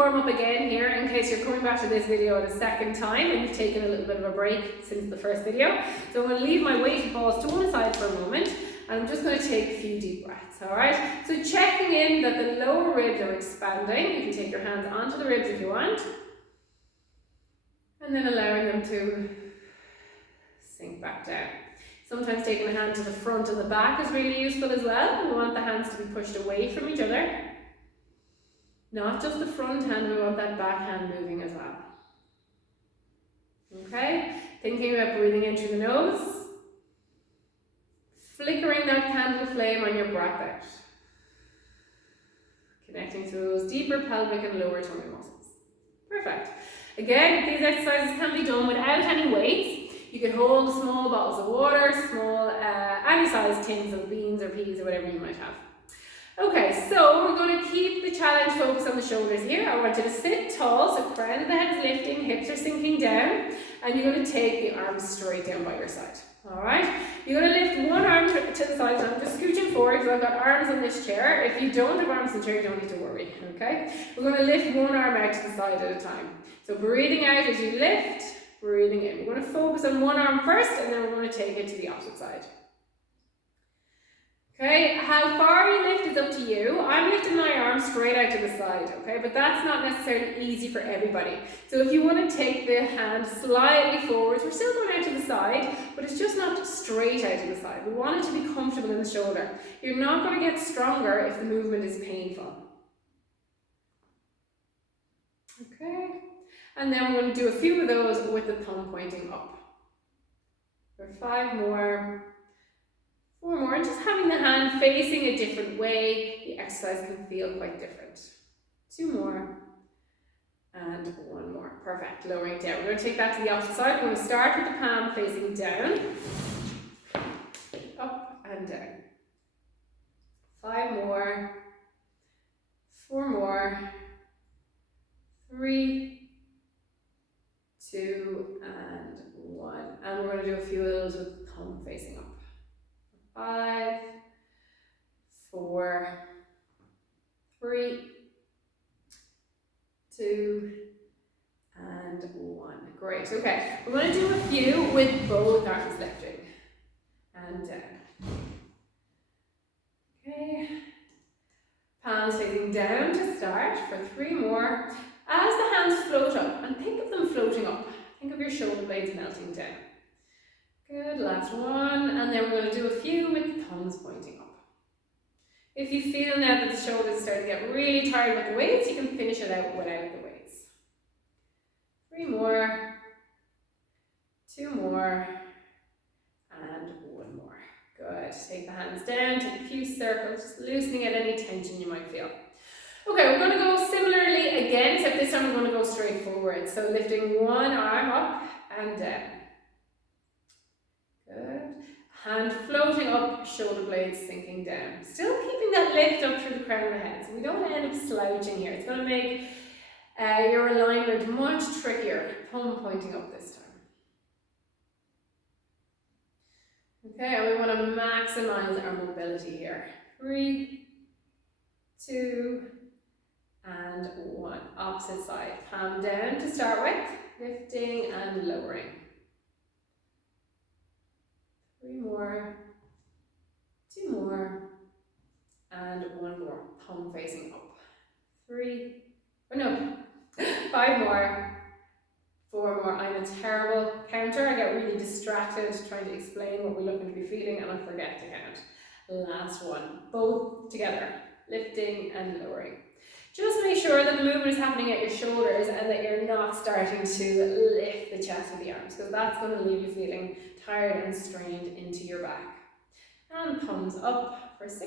warm up again here in case you're coming back to this video at a second time and you've taken a little bit of a break since the first video. So I'm going to leave my weighted balls to one side for a moment and I'm just going to take a few deep breaths, alright? So checking in that the lower ribs are expanding. You can take your hands onto the ribs if you want. And then allowing them to sink back down. Sometimes taking the hand to the front and the back is really useful as well. We want the hands to be pushed away from each other. Not just the front hand, we want that back hand moving as well. Okay, thinking about breathing in through the nose. Flickering that candle flame on your breath out. Connecting to those deeper pelvic and lower tummy muscles. Perfect. Again, these exercises can be done without any weights. You can hold small bottles of water, small, any size tins of beans or peas or whatever you might have. Okay, so we're going to keep the challenge focused on the shoulders here. I want you to sit tall, so crown of the head is lifting, hips are sinking down, and you're going to take the arms straight down by your side. Alright, you're going to lift one arm to the side, so I'm just scooching forward because I've got arms on this chair. If you don't have arms on the chair, you don't need to worry, okay? We're going to lift one arm out to the side at a time. So breathing out as you lift, breathing in. We're going to focus on one arm first, and then we're going to take it to the opposite side. Okay, how far you lift is up to you. I'm lifting my arm straight out to the side, okay, but that's not necessarily easy for everybody. So if you want to take the hand slightly forwards, we're still going out to the side, but it's just not straight out to the side. We want it to be comfortable in the shoulder. You're not going to get stronger if the movement is painful. Okay, and then we're going to do a few of those with the thumb pointing up. For 5 more. 4 more, and just having the hand facing a different way, the exercise can feel quite different. 2 more, and 1 more. Perfect, lowering it down. We're going to take that to the opposite side. We're going to start with the palm facing down, up and down. 5 more, 4 more, 3, 2, and 1. And we're going to do a few of those with the thumb facing up. 5, 4, 3, 2, and 1. Great. Okay, we're going to do a few with both arms lifting and down. Okay, palms facing down to start for 3 more. As the hands float up, and think of them floating up. Think of your shoulder blades melting down. Good, last one, and then we're going to do a few with the thumbs pointing up. If you feel now that the shoulders start to get really tired with the weights, you can finish it out without the weights. 3 more, 2 more, and 1 more. Good, take the hands down, take a few circles, just loosening out any tension you might feel. Okay, we're going to go similarly again, except this time we're going to go straight forward. So lifting one arm up and down. Good. Hand floating up, shoulder blades sinking down. Still keeping that lift up through the crown of the head. So we don't want to end up slouching here. It's going to make your alignment much trickier. Thumb pointing up this time. Okay, and we want to maximize our mobility here. 3, 2, and 1. Opposite side. Palm down to start with. Lifting and lowering. 3 more, 2 more, and 1 more. Thumb facing up. 5 more, 4 more. I'm a terrible counter. I get really distracted trying to explain what we're looking to be feeling and I forget to count. Last one. Both together. Lifting and lowering. Just make sure that the movement is happening at your shoulders and that you're not starting to lift the chest with the arms, because that's going to leave you feeling tired and strained into your back. And thumbs up for 6,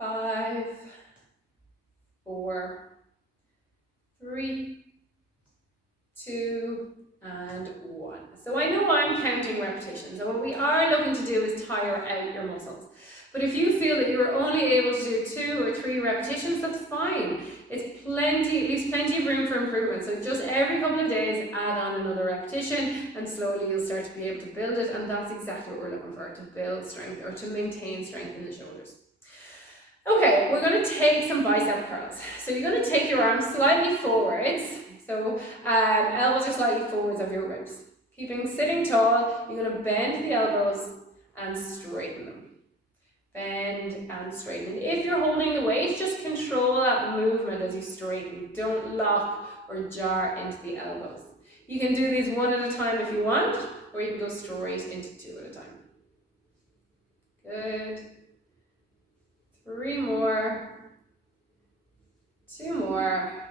5, 4, 3, 2, and 1. So I know I'm counting repetitions, and what we are looking to do is tire out your muscles. But if you feel that you're only able to do 2 or 3 repetitions, that's fine. It's plenty, it leaves plenty of room for improvement. So just every couple of days, add on another repetition, and slowly you'll start to be able to build it. And that's exactly what we're looking for, to build strength or to maintain strength in the shoulders. Okay, we're going to take some bicep curls. So you're going to take your arms slightly forwards. So elbows are slightly forwards of your ribs. Keeping sitting tall, you're going to bend the elbows and straighten them. Bend and straighten. If you're holding the weight, just control that movement as you straighten. Don't lock or jar into the elbows. You can do these one at a time if you want, or you can go straight into two at a time. Good. 3 more. 2 more.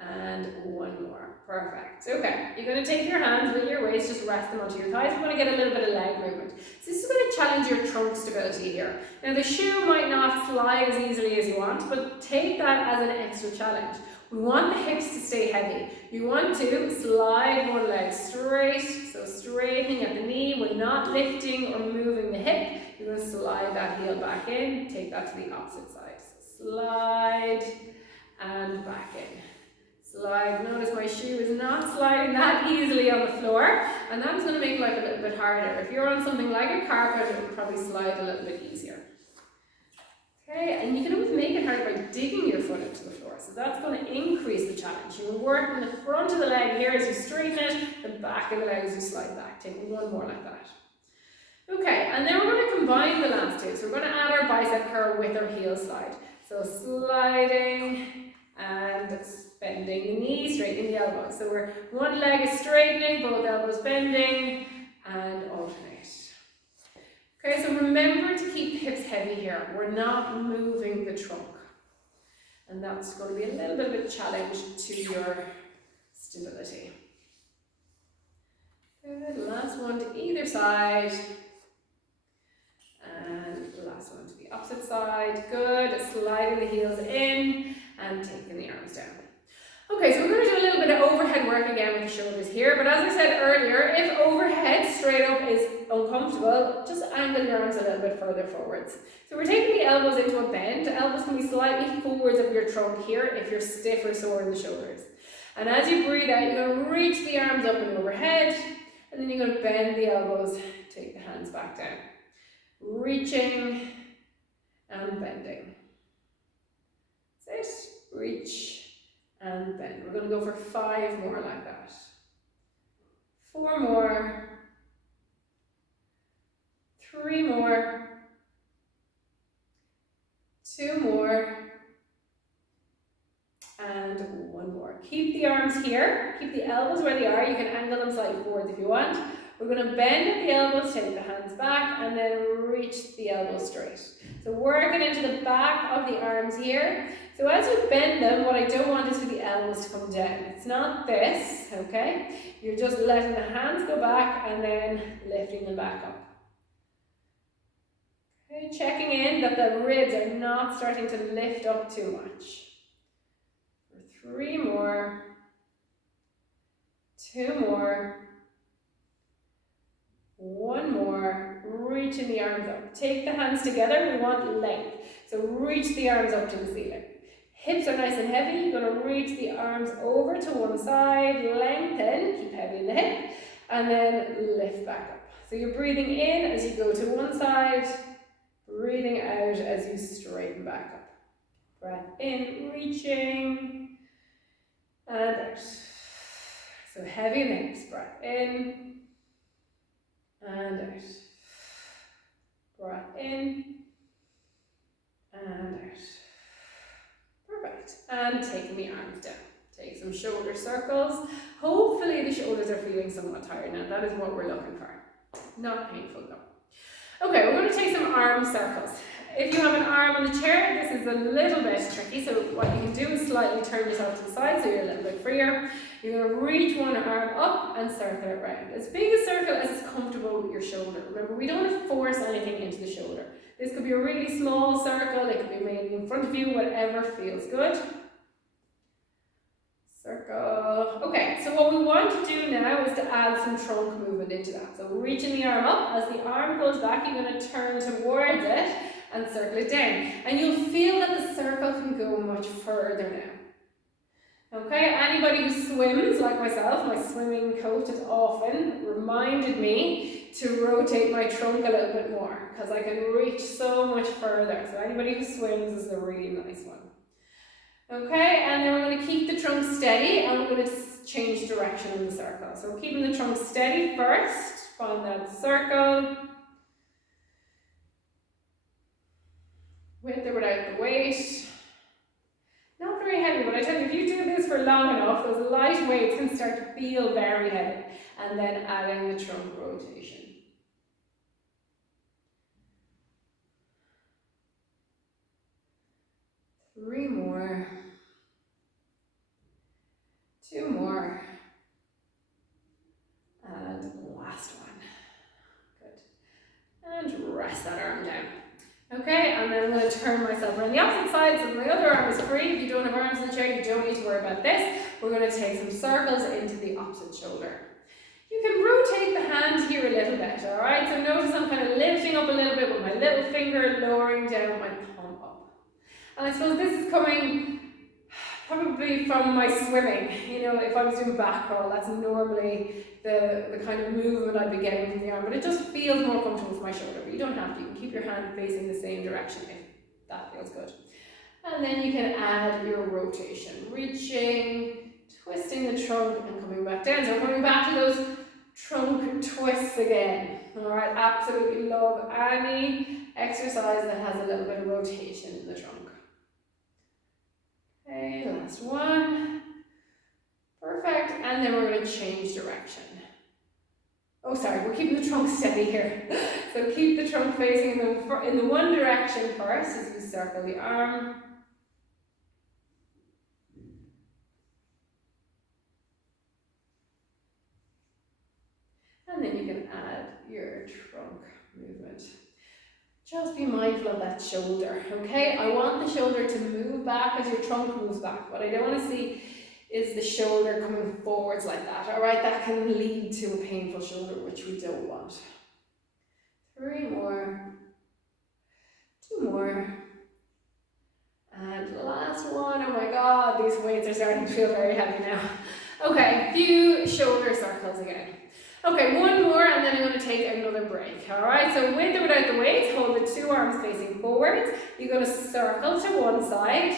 And 1 more. Perfect. Okay, you're going to take your hands with your waist, just rest them onto your thighs. We want to get a little bit of leg movement. So this is going to challenge your trunk stability here. Now the shoe might not slide as easily as you want, but take that as an extra challenge. We want the hips to stay heavy. You want to slide one leg straight, so straightening at the knee. We're not lifting or moving the hip. You're going to slide that heel back in, take that to the opposite side. So slide and back in. Slide. Notice my shoe is not sliding that easily on the floor, and that is going to make life a little bit harder. If you're on something like a carpet, it would probably slide a little bit easier. Okay, and you can always make it hard by digging your foot into the floor, so that's going to increase the challenge. You will work on the front of the leg here as you straighten it, the back of the leg as you slide back. Take one more like that. Okay, and then we're going to combine the last two. So we're going to add our bicep curl with our heel slide. So sliding and bending the knee, straightening the elbows. So we're one leg is straightening, both elbows bending, and alternate. Okay, so remember to keep hips heavy here. We're not moving the trunk. And that's going to be a little bit of a challenge to your stability. Good, last one to either side. And last one to the opposite side. Good, sliding the heels in and taking the arms down. Okay, so we're going to do a little bit of overhead work again with the shoulders here, but as I said earlier, if overhead straight up is uncomfortable, just angle your arms a little bit further forwards. So we're taking the elbows into a bend. The elbows can be slightly forwards of your trunk here if you're stiff or sore in the shoulders. And as you breathe out, you're going to reach the arms up and overhead, and then you're going to bend the elbows, take the hands back down. Reaching and bending. Sit, reach, and bend. We're going to go for 5 more like that. 4 more. 3 more. 2 more. And 1 more. Keep the arms here. Keep the elbows where they are. You can angle them slightly forward if you want. We're going to bend at the elbows, take the hands back, and then reach the elbows straight. So working into the back of the arms here. So as you bend them, what I don't want is for the elbows to come down. It's not this, okay? You're just letting the hands go back and then lifting them back up. Okay, checking in that the ribs are not starting to lift up too much. For 3 more. 2 more. 1 more, reaching the arms up. Take the hands together, we want length. So reach the arms up to the ceiling. Hips are nice and heavy, you're going to reach the arms over to one side, lengthen, keep heavy in the hip, and then lift back up. So you're breathing in as you go to one side, breathing out as you straighten back up. Breath in, reaching, and out. So heavy in the hips, breath in, and out. Breath in and out. Perfect. And taking the arms down. Take some shoulder circles. Hopefully the shoulders are feeling somewhat tired now. That is what we're looking for. Not painful though. Okay, we're going to take some arm circles. If you have an arm on the chair, this is a little bit tricky. So what you can do is slightly turn yourself to the side so you're a little bit freer. You're going to reach one arm up and circle it around. As big a circle as is comfortable with your shoulder. Remember, we don't want to force anything into the shoulder. This could be a really small circle. It could be maybe in front of you, whatever feels good. Circle. Okay, so what we want to do now is to add some trunk movement into that. So reaching the arm up. As the arm goes back, you're going to turn towards it and circle it down. And you'll feel that the circle can go much further now. Okay, anybody who swims, like myself, my swimming coach has often reminded me to rotate my trunk a little bit more because I can reach so much further. So anybody who swims is a really nice one. Okay, and then we're going to keep the trunk steady and we're going to change direction in the circle. So we're keeping the trunk steady first, find that circle, with or without the weight. Not very heavy, but I tell you, if you do this for long enough, those light weights can start to feel very heavy. And then adding the trunk rotation. Three more. Two more. And last one. Good. And rest that arm down. Okay, and then I'm going to turn myself around the opposite side, so my other arm is free. If you don't have arms in the chair, you don't need to worry about this. We're going to take some circles into the opposite shoulder. You can rotate the hand here a little bit, alright? So notice I'm kind of lifting up a little bit with my little finger, lowering down my palm up. And I suppose this is coming probably from my swimming. You know, if I was doing back roll, that's normally the kind of movement I'd be getting from the arm, but it just feels more comfortable for my shoulder. But you don't have to, you can keep your hand facing the same direction if that feels good. And then you can add your rotation, reaching, twisting the trunk and coming back down. So we're coming back to those trunk twists again. Alright, absolutely love any exercise that has a little bit of rotation in the trunk. Okay, last one. Perfect, and then we're going to change direction. Oh, sorry, we're keeping the trunk steady here. So keep the trunk facing in the one direction first as you circle the arm. And then you can add your trunk movement. Just be mindful of that shoulder, okay? I want the shoulder to move back as your trunk moves back. What I don't want to see is the shoulder coming forwards like that, alright? That can lead to a painful shoulder, which we don't want. Three more. Two more. And last one. Oh my god, these weights are starting to feel very heavy now. Okay, few shoulder circles again. Okay, one more and then I'm going to take another break, alright? So with or without the weights, hold the two arms facing forwards. You're going to circle to one side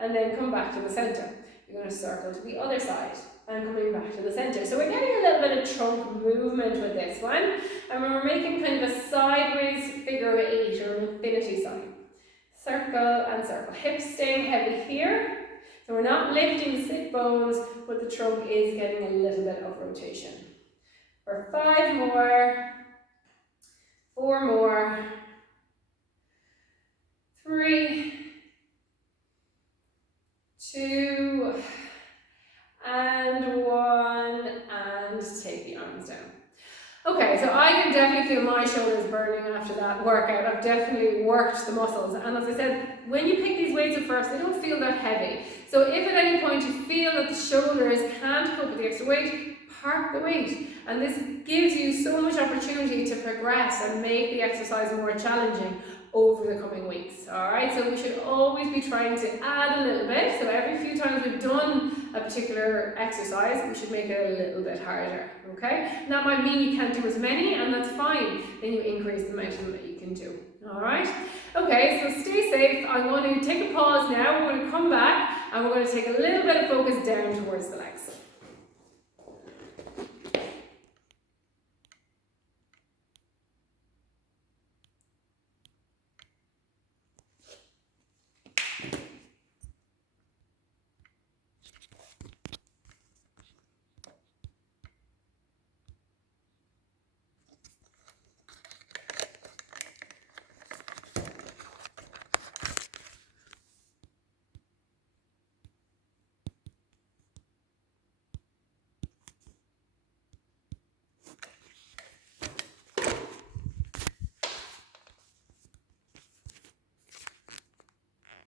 and then come back to the centre. You're going to circle to the other side and coming back to the centre. So we're getting a little bit of trunk movement with this one. And we're making kind of a sideways figure 8 or an infinity sign. Circle and circle. Hips staying heavy here. So we're not lifting the sit bones, but the trunk is getting a little bit of rotation. For 5 more, 4 more, 3, 2, and 1, and take the arms down. Okay, so I can definitely feel my shoulders burning after that workout. I've definitely worked the muscles, and as I said, when you pick these weights at first, they don't feel that heavy. So if at any point you feel that the shoulders can't cope with the extra weight, park the weight. And this gives you so much opportunity to progress and make the exercise more challenging over the coming weeks. Alright, so we should always be trying to add a little bit. So every few times we've done a particular exercise, we should make it a little bit harder. Okay? And that might mean you can't do as many, and that's fine. Then you increase the amount that you can do. Alright? Okay, so stay safe. I'm going to take a pause now. We're going to come back and we're going to take a little bit of focus down towards the legs.